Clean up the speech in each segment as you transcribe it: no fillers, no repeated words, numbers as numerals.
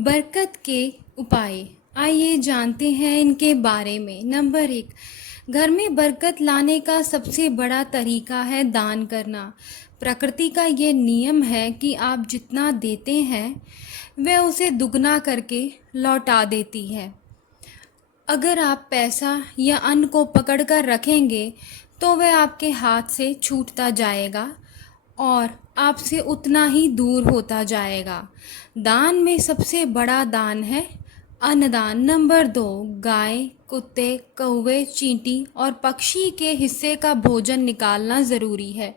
बरकत के उपाय। आइए जानते हैं इनके बारे में। नंबर 1, घर में बरकत लाने का सबसे बड़ा तरीका है दान करना। प्रकृति का ये नियम है कि आप जितना देते हैं वह उसे दुगना करके लौटा देती है। अगर आप पैसा या अन्न को पकड़ कर रखेंगे तो वह आपके हाथ से छूटता जाएगा और आपसे उतना ही दूर होता जाएगा। दान में सबसे बड़ा दान है अन्नदान। नंबर 2, गाय, कुत्ते, कौवे, चींटी और पक्षी के हिस्से का भोजन निकालना ज़रूरी है।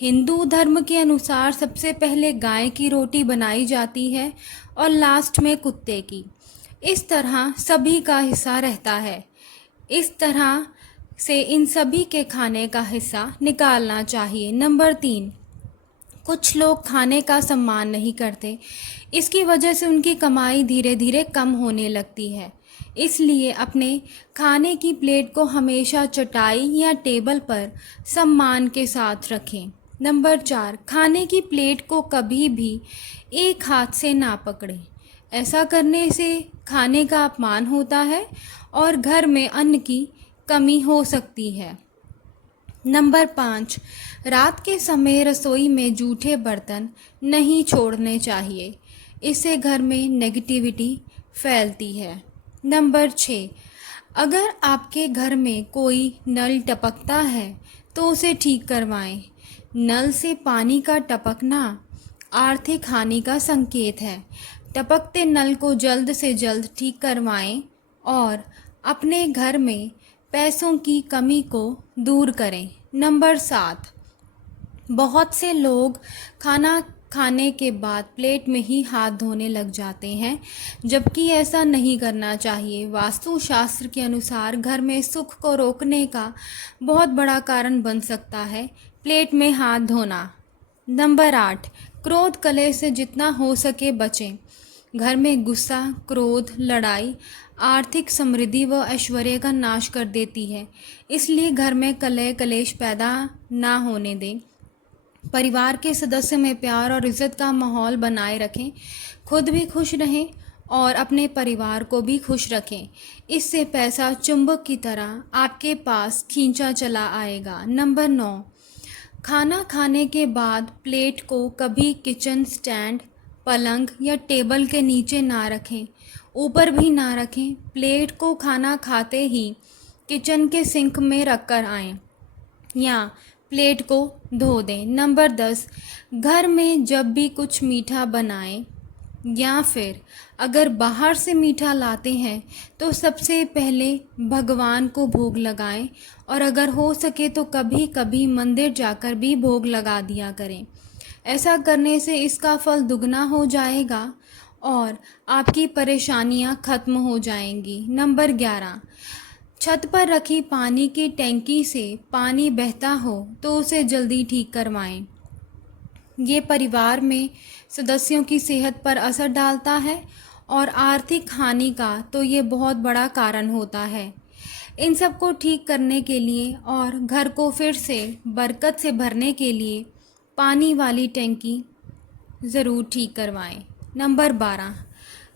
हिंदू धर्म के अनुसार सबसे पहले गाय की रोटी बनाई जाती है और लास्ट में कुत्ते की। इस तरह सभी का हिस्सा रहता है। इस तरह से इन सभी के खाने का हिस्सा निकालना चाहिए। नंबर 3, कुछ लोग खाने का सम्मान नहीं करते। इसकी वजह से उनकी कमाई धीरे धीरे कम होने लगती है। इसलिए अपने खाने की प्लेट को हमेशा चटाई या टेबल पर सम्मान के साथ रखें। नंबर 4, खाने की प्लेट को कभी भी एक हाथ से ना पकड़ें। ऐसा करने से खाने का अपमान होता है और घर में अन्न की कमी हो सकती है। नंबर 5, रात के समय रसोई में जूठे बर्तन नहीं छोड़ने चाहिए। इससे घर में नेगेटिविटी फैलती है। नंबर 6, अगर आपके घर में कोई नल टपकता है तो उसे ठीक करवाएं। नल से पानी का टपकना आर्थिक हानि का संकेत है। टपकते नल को जल्द से जल्द ठीक करवाएं और अपने घर में पैसों की कमी को दूर करें। नंबर 7, बहुत से लोग खाना खाने के बाद प्लेट में ही हाथ धोने लग जाते हैं, जबकि ऐसा नहीं करना चाहिए। वास्तुशास्त्र के अनुसार घर में सुख को रोकने का बहुत बड़ा कारण बन सकता है प्लेट में हाथ धोना। नंबर 8, क्रोध कलह से जितना हो सके बचें। घर में गुस्सा, क्रोध, लड़ाई आर्थिक समृद्धि व ऐश्वर्य का नाश कर देती है। इसलिए घर में कलह कलेश पैदा ना होने दें। परिवार के सदस्य में प्यार और इज्जत का माहौल बनाए रखें। खुद भी खुश रहें और अपने परिवार को भी खुश रखें। इससे पैसा चुंबक की तरह आपके पास खींचा चला आएगा। नंबर 9, खाना खाने के बाद प्लेट को कभी किचन स्टैंड, पलंग या टेबल के नीचे ना रखें, ऊपर भी ना रखें। प्लेट को खाना खाते ही किचन के सिंक में रख कर आएँ या प्लेट को धो दें। नंबर 10, घर में जब भी कुछ मीठा बनाएं या फिर अगर बाहर से मीठा लाते हैं तो सबसे पहले भगवान को भोग लगाएं और अगर हो सके तो कभी कभी मंदिर जाकर भी भोग लगा दिया करें। ऐसा करने से इसका फल दुगना हो जाएगा और आपकी परेशानियां खत्म हो जाएंगी। नंबर 11, छत पर रखी पानी की टैंकी से पानी बहता हो तो उसे जल्दी ठीक करवाएं। ये परिवार में सदस्यों की सेहत पर असर डालता है और आर्थिक हानि का तो ये बहुत बड़ा कारण होता है। इन सब को ठीक करने के लिए और घर को फिर से बरकत से भरने के लिए पानी वाली टैंकी ज़रूर ठीक करवाएं। नंबर 12,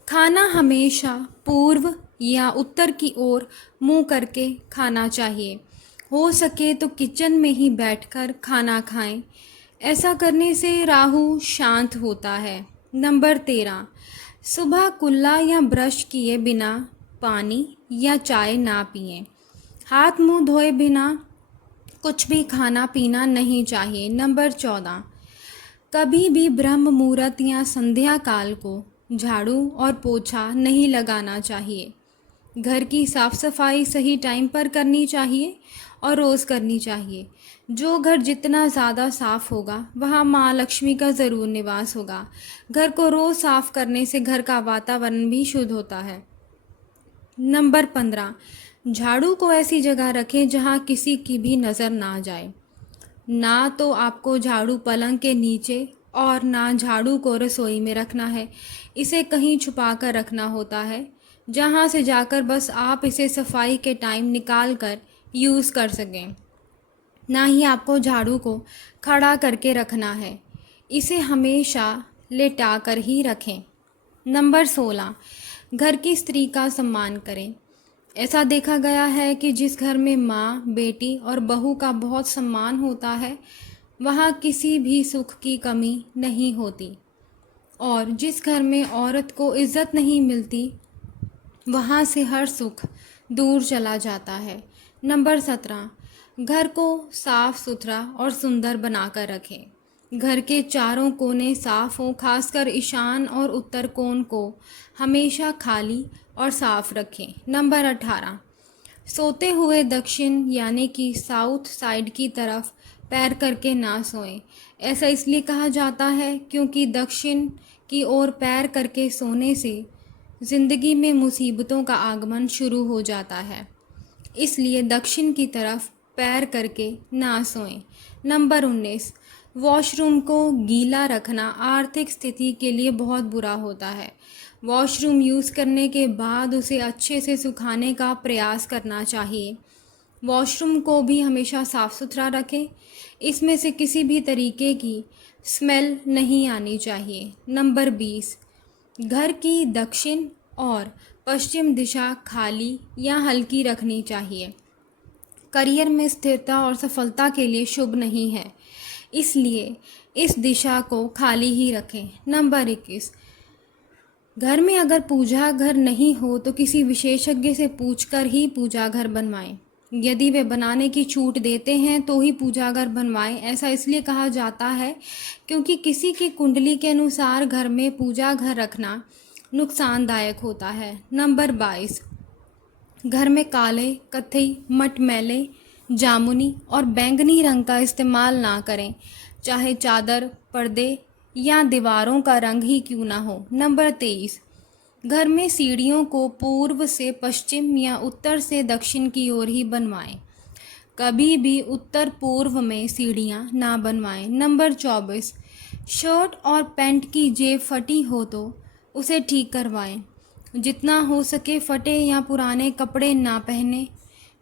खाना हमेशा पूर्व या उत्तर की ओर मुंह करके खाना चाहिए। हो सके तो किचन में ही बैठकर खाना खाएं। ऐसा करने से राहु शांत होता है। नंबर 13, सुबह कुल्ला या ब्रश किए बिना पानी या चाय ना पिएं। हाथ मुंह धोए बिना कुछ भी खाना पीना नहीं चाहिए। नंबर 14, कभी भी ब्रह्म मुहूर्त या संध्या काल को झाड़ू और पोछा नहीं लगाना चाहिए। घर की साफ़ सफाई सही टाइम पर करनी चाहिए और रोज़ करनी चाहिए। जो घर जितना ज़्यादा साफ़ होगा वहाँ माँ लक्ष्मी का ज़रूर निवास होगा। घर को रोज़ साफ़ करने से घर का वातावरण भी शुद्ध होता है। नंबर 15, झाड़ू को ऐसी जगह रखें जहाँ किसी की भी नज़र ना जाए। ना तो आपको झाड़ू पलंग के नीचे और ना झाड़ू को रसोई में रखना है। इसे कहीं छुपा कर रखना होता है जहाँ से जाकर बस आप इसे सफाई के टाइम निकाल कर यूज़ कर सकें। ना ही आपको झाड़ू को खड़ा करके रखना है। इसे हमेशा लेटा कर ही रखें। नंबर 16, घर की स्त्री का सम्मान करें। ऐसा देखा गया है कि जिस घर में माँ, बेटी और बहू का बहुत सम्मान होता है, वहाँ किसी भी सुख की कमी नहीं होती। और जिस घर में औरत को इज्जत नहीं मिलती, वहाँ से हर सुख दूर चला जाता है। नंबर 17, घर को साफ सुथरा और सुंदर बनाकर रखें। घर के चारों कोने साफ हों, खासकर ईशान और उत्तर कोण को हमेशा खाली और साफ रखें। नंबर 18, सोते हुए दक्षिण यानी कि साउथ साइड की तरफ पैर करके ना सोएं। ऐसा इसलिए कहा जाता है क्योंकि दक्षिण की ओर पैर करके सोने से ज़िंदगी में मुसीबतों का आगमन शुरू हो जाता है, इसलिए दक्षिण की तरफ पैर करके ना सोएं। नंबर 19, वॉशरूम को गीला रखना आर्थिक स्थिति के लिए बहुत बुरा होता है। वॉशरूम यूज़ करने के बाद उसे अच्छे से सुखाने का प्रयास करना चाहिए। वॉशरूम को भी हमेशा साफ़ सुथरा रखें, इसमें से किसी भी तरीके की स्मेल नहीं आनी चाहिए। नंबर 20, घर की दक्षिण और पश्चिम दिशा खाली या हल्की रखनी चाहिए। करियर में स्थिरता और सफलता के लिए शुभ नहीं है, इसलिए इस दिशा को खाली ही रखें। नंबर 21, घर में अगर पूजा घर नहीं हो तो किसी विशेषज्ञ से पूछकर ही पूजा घर बनवाएं। यदि वे बनाने की छूट देते हैं तो ही पूजा घर बनवाएं। ऐसा इसलिए कहा जाता है क्योंकि किसी की कुंडली के अनुसार घर में पूजा घर रखना नुकसानदायक होता है। नंबर 22, घर में काले, कत्थई, मटमैले, जामुनी और बैंगनी रंग का इस्तेमाल ना करें, चाहे चादर, पर्दे या दीवारों का रंग ही क्यों ना हो। नंबर 23, घर में सीढ़ियों को पूर्व से पश्चिम या उत्तर से दक्षिण की ओर ही बनवाएं। कभी भी उत्तर पूर्व में सीढ़ियां ना बनवाएं। नंबर 24, शर्ट और पैंट की जेब फटी हो तो उसे ठीक करवाएं। जितना हो सके फटे या पुराने कपड़े ना पहने।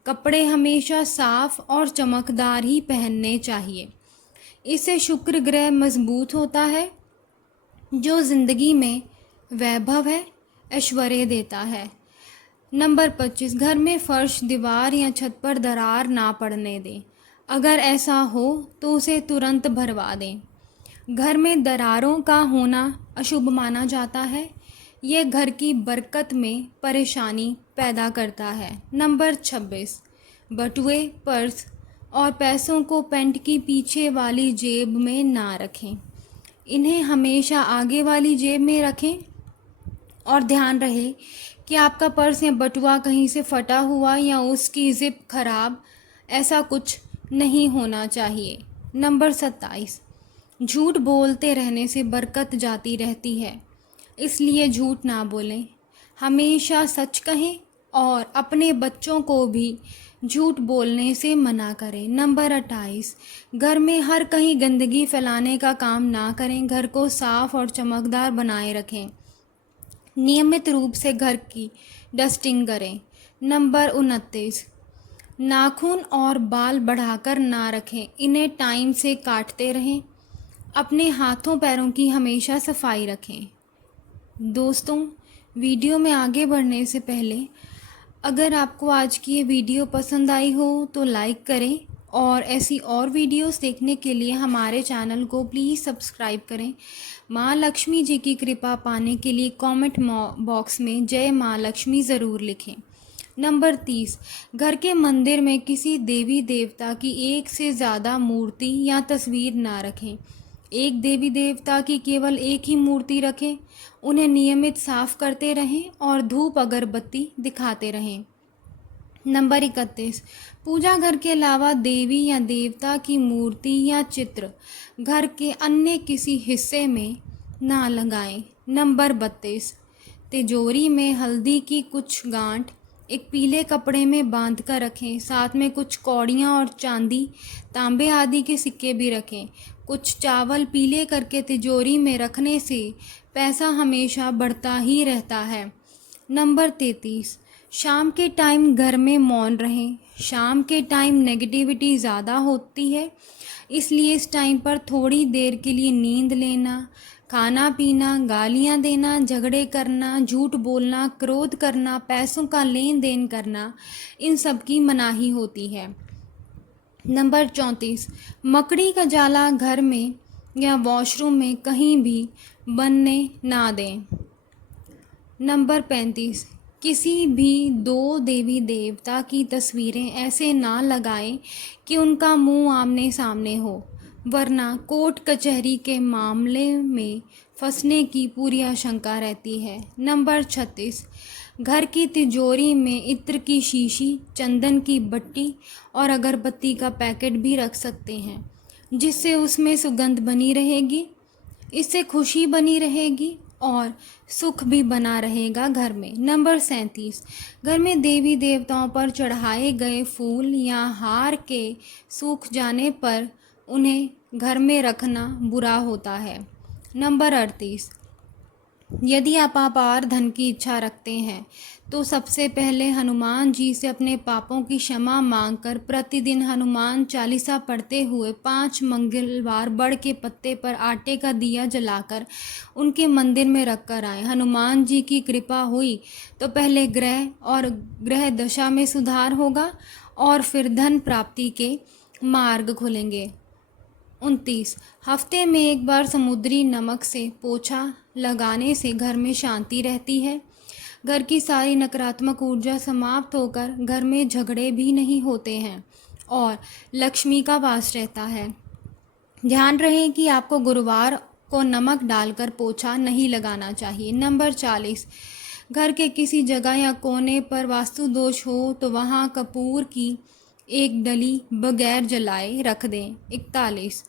कपड़े हमेशा साफ और चमकदार ही पहनने चाहिए। इससे शुक्र ग्रह मजबूत होता है, जो ज़िंदगी में वैभव है, ऐश्वर्य देता है। नंबर 25, घर में फर्श, दीवार या छत पर दरार ना पड़ने दें। अगर ऐसा हो तो उसे तुरंत भरवा दें। घर में दरारों का होना अशुभ माना जाता है। यह घर की बरकत में परेशानी पैदा करता है। नंबर 26, बटुए, पर्स और पैसों को पैंट की पीछे वाली जेब में ना रखें। इन्हें हमेशा आगे वाली जेब में रखें और ध्यान रहे कि आपका पर्स या बटुआ कहीं से फटा हुआ या उसकी जिप खराब ऐसा कुछ नहीं होना चाहिए। नंबर 27, झूठ बोलते रहने से बरकत जाती रहती है, इसलिए झूठ ना बोलें। हमेशा सच कहें और अपने बच्चों को भी झूठ बोलने से मना करें। नंबर 28, घर में हर कहीं गंदगी फैलाने का काम ना करें। घर को साफ और चमकदार बनाए रखें। नियमित रूप से घर की डस्टिंग करें। नंबर 29, नाखून और बाल बढ़ाकर ना रखें, इन्हें टाइम से काटते रहें। अपने हाथों पैरों की हमेशा सफाई रखें। दोस्तों, वीडियो में आगे बढ़ने से पहले अगर आपको आज की ये वीडियो पसंद आई हो तो लाइक करें और ऐसी और वीडियोस देखने के लिए हमारे चैनल को प्लीज़ सब्सक्राइब करें। माँ लक्ष्मी जी की कृपा पाने के लिए कमेंट बॉक्स में जय माँ लक्ष्मी ज़रूर लिखें। नंबर 30, घर के मंदिर में किसी देवी देवता की एक से ज़्यादा मूर्ति या तस्वीर ना रखें। एक देवी देवता की केवल एक ही मूर्ति रखें। उन्हें नियमित साफ करते रहें और धूप अगरबत्ती दिखाते रहें। नंबर 31, पूजा घर के अलावा देवी या देवता की मूर्ति या चित्र घर के अन्य किसी हिस्से में ना लगाएं। नंबर 32, तिजोरी में हल्दी की कुछ गांठ एक पीले कपड़े में बांध कर रखें। साथ में कुछ कौड़ियाँ और चांदी, तांबे आदि के सिक्के भी रखें। कुछ चावल पीले करके तिजोरी में रखने से पैसा हमेशा बढ़ता ही रहता है। नंबर 33, शाम के टाइम घर में मौन रहें। शाम के टाइम नेगेटिविटी ज़्यादा होती है, इसलिए इस टाइम पर थोड़ी देर के लिए नींद लेना, खाना पीना, गालियाँ देना, झगड़े करना, झूठ बोलना, क्रोध करना, पैसों का लेन देन करना, इन सब की मनाही होती है। नंबर 34, मकड़ी का जाला घर में या वॉशरूम में कहीं भी बनने ना दें। नंबर 35, किसी भी दो देवी देवता की तस्वीरें ऐसे ना लगाएं कि उनका मुंह आमने सामने हो, वरना कोर्ट कचहरी के मामले में फंसने की पूरी आशंका रहती है। नंबर 36, घर की तिजोरी में इत्र की शीशी, चंदन की बट्टी और अगरबत्ती का पैकेट भी रख सकते हैं, जिससे उसमें सुगंध बनी रहेगी। इससे खुशी बनी रहेगी और सुख भी बना रहेगा घर में। नंबर 37, घर में देवी देवताओं पर चढ़ाए गए फूल या हार के सूख जाने पर उन्हें घर में रखना बुरा होता है। नंबर 38, यदि आप अपार धन की इच्छा रखते हैं तो सबसे पहले हनुमान जी से अपने पापों की क्षमा मांगकर प्रतिदिन हनुमान चालीसा पढ़ते हुए 5 मंगलवार बड़ के पत्ते पर आटे का दिया जलाकर उनके मंदिर में रख कर आएँ। हनुमान जी की कृपा हुई तो पहले ग्रह और ग्रह दशा में सुधार होगा और फिर धन प्राप्ति के मार्ग खुलेंगे। 29, हफ्ते में एक बार समुद्री नमक से पोछा लगाने से घर में शांति रहती है। घर की सारी नकारात्मक ऊर्जा समाप्त होकर घर में झगड़े भी नहीं होते हैं और लक्ष्मी का वास रहता है। ध्यान रहे कि आपको गुरुवार को नमक डालकर पोछा नहीं लगाना चाहिए। नंबर 40, घर के किसी जगह या कोने पर वास्तु दोष हो तो वहाँ कपूर की एक डली बगैर जलाए रख दें। 41,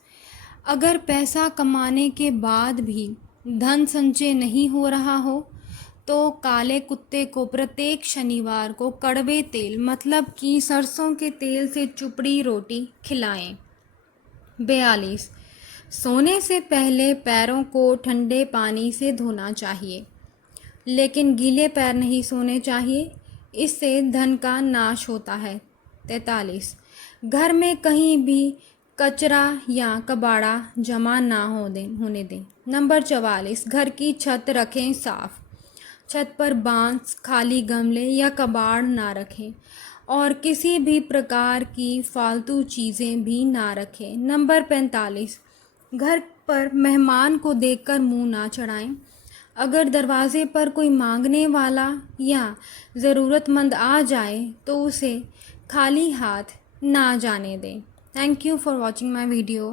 अगर पैसा कमाने के बाद भी धन संचय नहीं हो रहा हो तो काले कुत्ते को प्रत्येक शनिवार को कड़वे तेल मतलब कि सरसों के तेल से चुपड़ी रोटी खिलाएं। 42, सोने से पहले पैरों को ठंडे पानी से धोना चाहिए, लेकिन गीले पैर नहीं सोने चाहिए, इससे धन का नाश होता है। 43, घर में कहीं भी कचरा या कबाड़ा जमा ना होने दें। नंबर 44, घर की छत रखें साफ। छत पर बांस, खाली गमले या कबाड़ ना रखें और किसी भी प्रकार की फालतू चीज़ें भी ना रखें। नंबर 45, घर पर मेहमान को देखकर मुंह ना चढ़ाएं। अगर दरवाजे पर कोई मांगने वाला या ज़रूरतमंद आ जाए तो उसे खाली हाथ ना जाने दें। Thank you for watching my video.